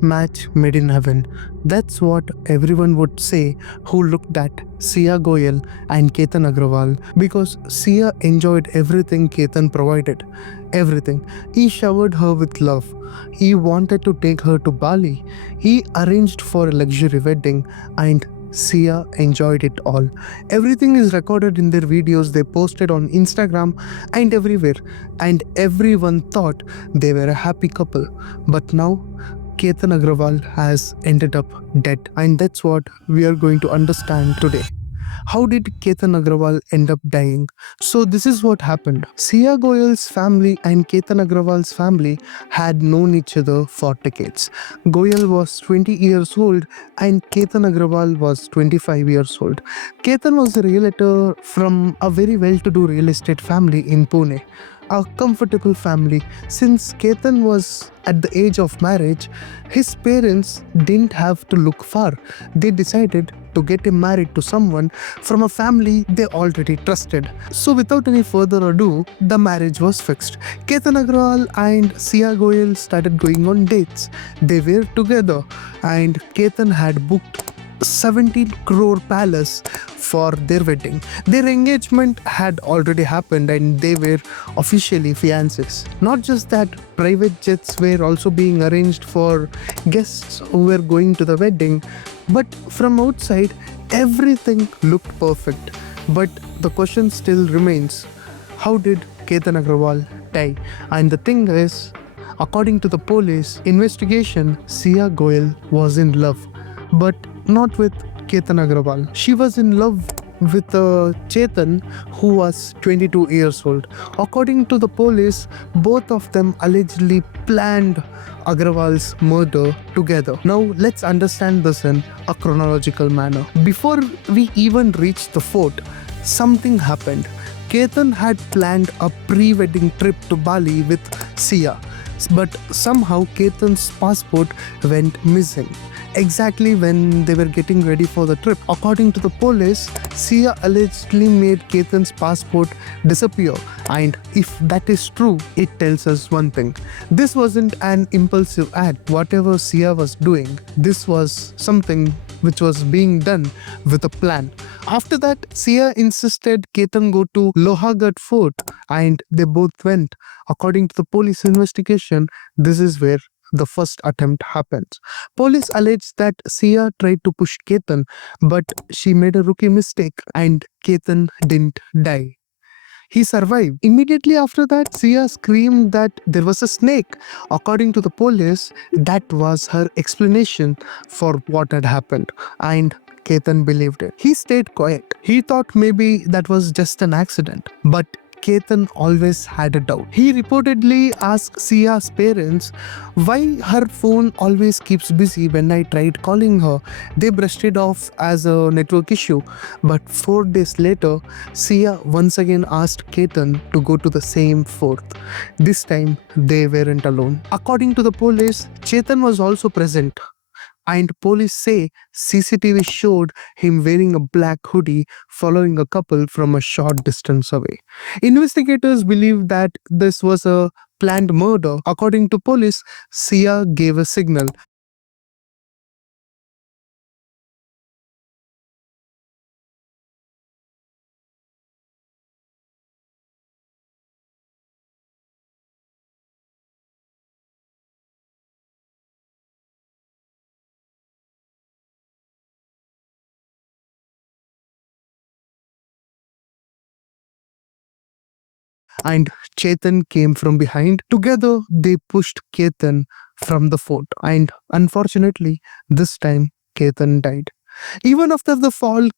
Match made in heaven. That's what everyone would say who looked at Siya Goyal and Ketan Agarwal, because Siya enjoyed everything Ketan provided. Everything. He showered her with love. He wanted to take her to Bali. He arranged for a luxury wedding, and Siya enjoyed it all. Everything is recorded in their videos they posted on Instagram and everywhere, and everyone thought they were a happy couple. But now Ketan Agarwal has ended up dead, and that's what we are going to understand today. How did Ketan Agarwal end up dying? So this is what happened. Siya Goyal's family and Ketan Agarwal's family had known each other for decades. Goyal was 20 years old and Ketan Agarwal was 25 years old. Ketan was a realtor from a very well-to-do real estate family in Pune. A comfortable family. Since Ketan was at the age of marriage, his parents didn't have to look far. They decided to get him married to someone from a family they already trusted. So without any further ado, the marriage was fixed. Ketan Agarwal and Siya Goyal started going on dates. They were together and Ketan had booked 17 crore palace for their wedding. Their engagement had already happened and they were officially fiancés. Not just that, private jets were also being arranged for guests who were going to the wedding, but from outside everything looked perfect. But the question still remains, how did Ketan Agarwal die? And the thing is, according to the police investigation, Siya Goyal was in love, but not with Ketan Agarwal. She was in love with Chetan, who was 22 years old. According to the police, both of them allegedly planned Agarwal's murder together. Now let's understand this in a chronological manner. Before we even reached the fort, something happened. Ketan had planned a pre-wedding trip to Bali with Siya, but somehow Ketan's passport went missing exactly when they were getting ready for the trip. According to the police, Siya allegedly made Ketan's passport disappear, and if that is true, it tells us one thing. This wasn't an impulsive act. Whatever Siya was doing, this was something which was being done with a plan. After that, Siya insisted Ketan go to Lohagad Fort, and they both went. According to the police investigation, this is where the first attempt happens. Police allege that Siya tried to push Ketan, but she made a rookie mistake and Ketan didn't die. He survived. Immediately after that, Siya screamed that there was a snake. According to the police, that was her explanation for what had happened, and Ketan believed it. He stayed quiet. He thought maybe that was just an accident, but Ketan always had a doubt. He reportedly asked Siya's parents why her phone always keeps busy when I tried calling her. They brushed it off as a network issue. But 4 days later, Siya once again asked Ketan to go to the same fort. This time, they weren't alone. According to the police, Chetan was also present. And police say CCTV showed him wearing a black hoodie following a couple from a short distance away. Investigators believe that this was a planned murder. According to police, Siya gave a signal. And Chetan came from behind. Together, they pushed Ketan from the fort. And unfortunately, this time, Ketan died. Even after the fall,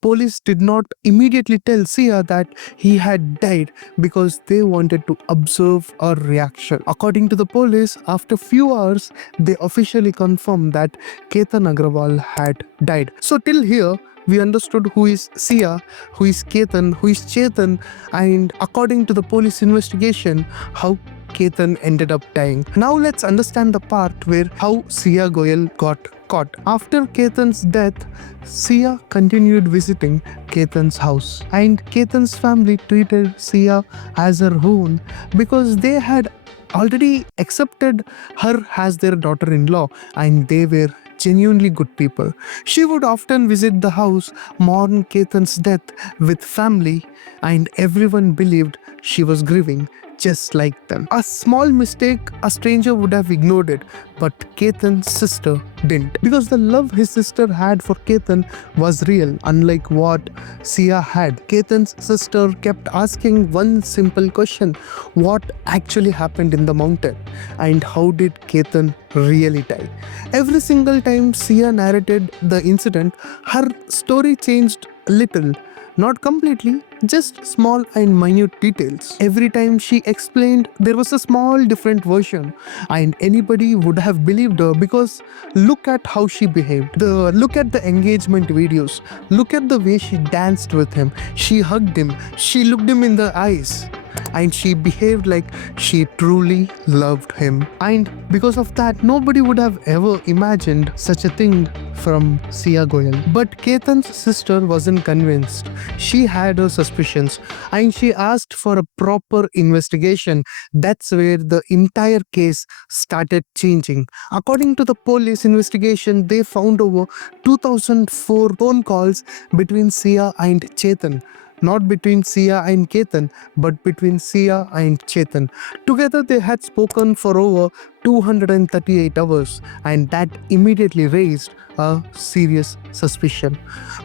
police did not immediately tell Siya that he had died because they wanted to observe a reaction. According to the police, after few hours, they officially confirmed that Ketan Agarwal had died. So till here, we understood who is Siya, who is Ketan, who is Chetan, and according to the police investigation, how Ketan ended up dying. Now let's understand the part where how Siya Goyal got caught. After Ketan's death, Siya continued visiting Ketan's house, and Ketan's family treated Siya as her own because they had already accepted her as their daughter-in-law, and they were genuinely good people. She would often visit the house, mourn Ketan's death with family, and everyone believed she was grieving just like them. A small mistake, a stranger would have ignored it, but Ketan's sister didn't. Because the love his sister had for Ketan was real, unlike what Siya had. Ketan's sister kept asking one simple question: what actually happened in the mountain? And how did Ketan really die? Every single time Siya narrated the incident, her story changed a little. Not completely, just small and minute details. Every time she explained, there was a small different version, and anybody would have believed her because look at how she behaved. Look at the engagement videos. Look at the way she danced with him. She hugged him. She looked him in the eyes. And she behaved like she truly loved him. And because of that, nobody would have ever imagined such a thing from Siya Goyal. But Ketan's sister wasn't convinced. She had her suspicions and she asked for a proper investigation. That's where the entire case started changing. According to the police investigation, they found over 2004 phone calls between Siya and Chetan. Not between Siya and Ketan, but between Siya and Chetan. Together they had spoken for over 238 hours, and that immediately raised a serious suspicion.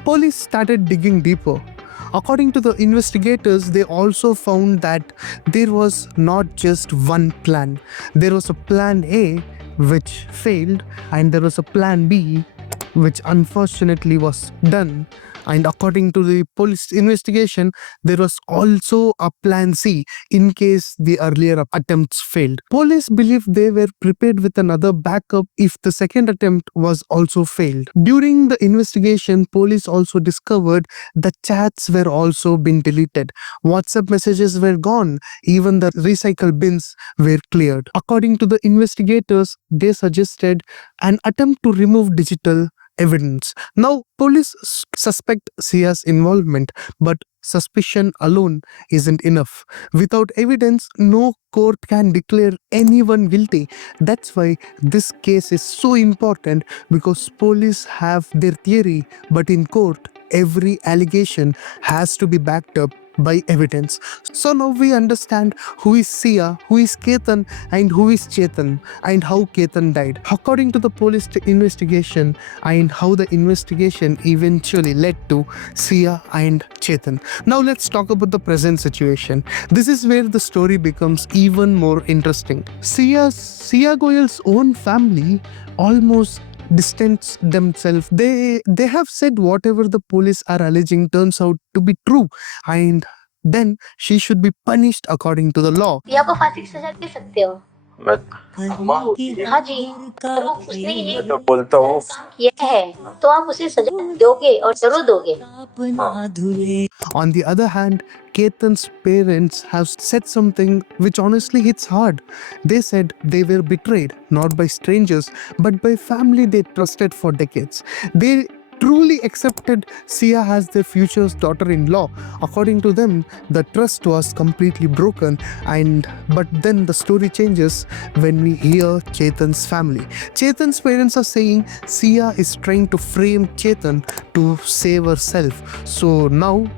Police started digging deeper. According to the investigators, they also found that there was not just one plan. There was a plan A which failed, and there was a plan B which unfortunately was done. And according to the police investigation, there was also a plan C in case the earlier attempts failed. Police believe they were prepared with another backup if the second attempt was also failed. During the investigation, police also discovered the chats were also been deleted. WhatsApp messages were gone. Even the recycle bins were cleared. According to the investigators, they suggested an attempt to remove digital evidence. Now, police suspect Siya's involvement, but suspicion alone isn't enough. Without evidence, no court can declare anyone guilty. That's why this case is so important, because police have their theory, but in court, every allegation has to be backed up by evidence. So now we understand who is Siya, who is Ketan, and who is Chetan, and how Ketan died. According to the police investigation, and how the investigation eventually led to Siya and Chetan. Now let's talk about the present situation. This is where the story becomes even more interesting. Siya Goyal's own family almost distance themselves. They have said whatever the police are alleging turns out to be true, and then she should be punished according to the law. या आपको फांसी की सजा दे सकते हो। हाँ जी, तो उसने ये तो बोलता हूँ किया है, तो आप उसे सजा दोगे और जरूर दोगे। On the other hand, Ketan's parents have said something which honestly hits hard. They said they were betrayed not by strangers but by family they trusted for decades. They truly accepted Siya as their future daughter-in-law. According to them, the trust was completely broken, but then the story changes when we hear Chetan's family. Chetan's parents are saying Siya is trying to frame Chetan to save herself. So now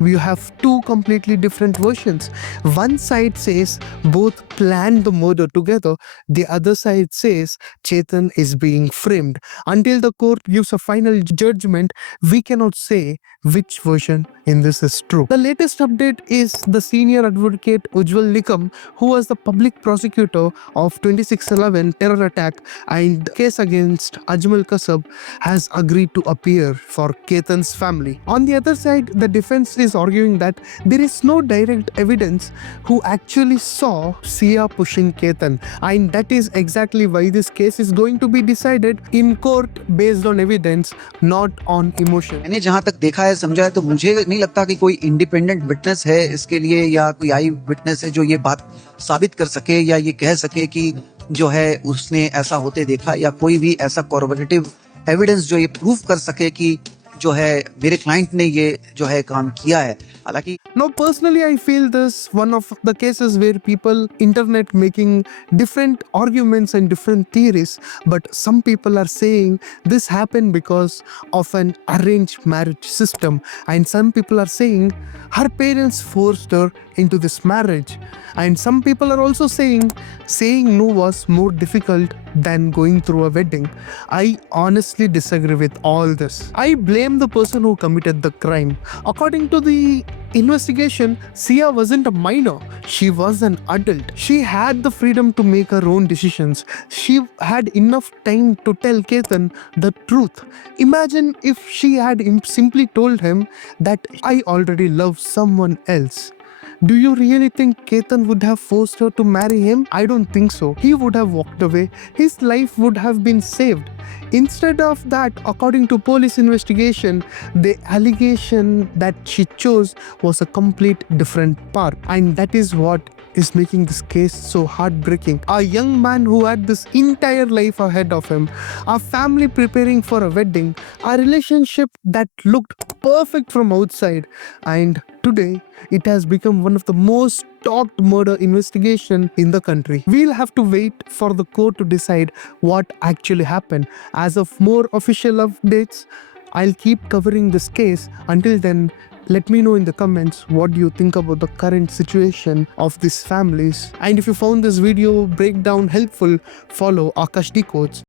we have two completely different versions. One side says both planned the murder together. The other side says Chetan is being framed. Until the court gives a final judgment, we cannot say which version in this is true. The latest update is the senior advocate Ujjwal Nikam, who was the public prosecutor of 2611 terror attack and case against Ajmal Kasab, has agreed to appear for Ketan's family. On the other side, the defense is arguing that there is no direct evidence who actually saw Siya pushing Ketan, and that is exactly why this case is going to be decided in court based on evidence, not on emotion. मैंने जहां तक देखा है, समझा है, तो मुझे नहीं लगता कि कोई इंडिपेंडेंट विटनेस है इसके लिए, या कोई आई विटनेस है जो ये बात साबित कर सके या ये कह सके कि जो है उसने ऐसा होते देखा, या कोई भी ऐसा कॉर्पोरेटिव एविडेंस जो ये प्रूफ कर सके कि जो है मेरे क्लाइंट ने ये जो है काम किया है। हालांकि Now, personally, I feel this one of the cases where people internet making different arguments and different theories, but some people are saying this happened because of an arranged marriage system, and some people are saying her parents forced her into this marriage, and some people are also saying no was more difficult than going through a wedding. I honestly disagree with all this. I blame the person who committed the crime. According to the investigation, Siya wasn't a minor. She was an adult. She had the freedom to make her own decisions. She had enough time to tell Ketan the truth. Imagine if she had simply told him that I already love someone else. Do you really think Ketan would have forced her to marry him? I don't think so. He would have walked away. His life would have been saved. Instead of that, according to police investigation, the allegation that she chose was a complete different path. And that is what is making this case so heartbreaking. A young man who had this entire life ahead of him, a family preparing for a wedding, a relationship that looked perfect from outside, and today it has become one of the most talked murder investigation in the country. We'll have to wait for the court to decide what actually happened. As of more official updates, I'll keep covering this case. Until then, let me know in the comments what do you think about the current situation of these families. And if you found this video breakdown helpful, follow Akash Decodes.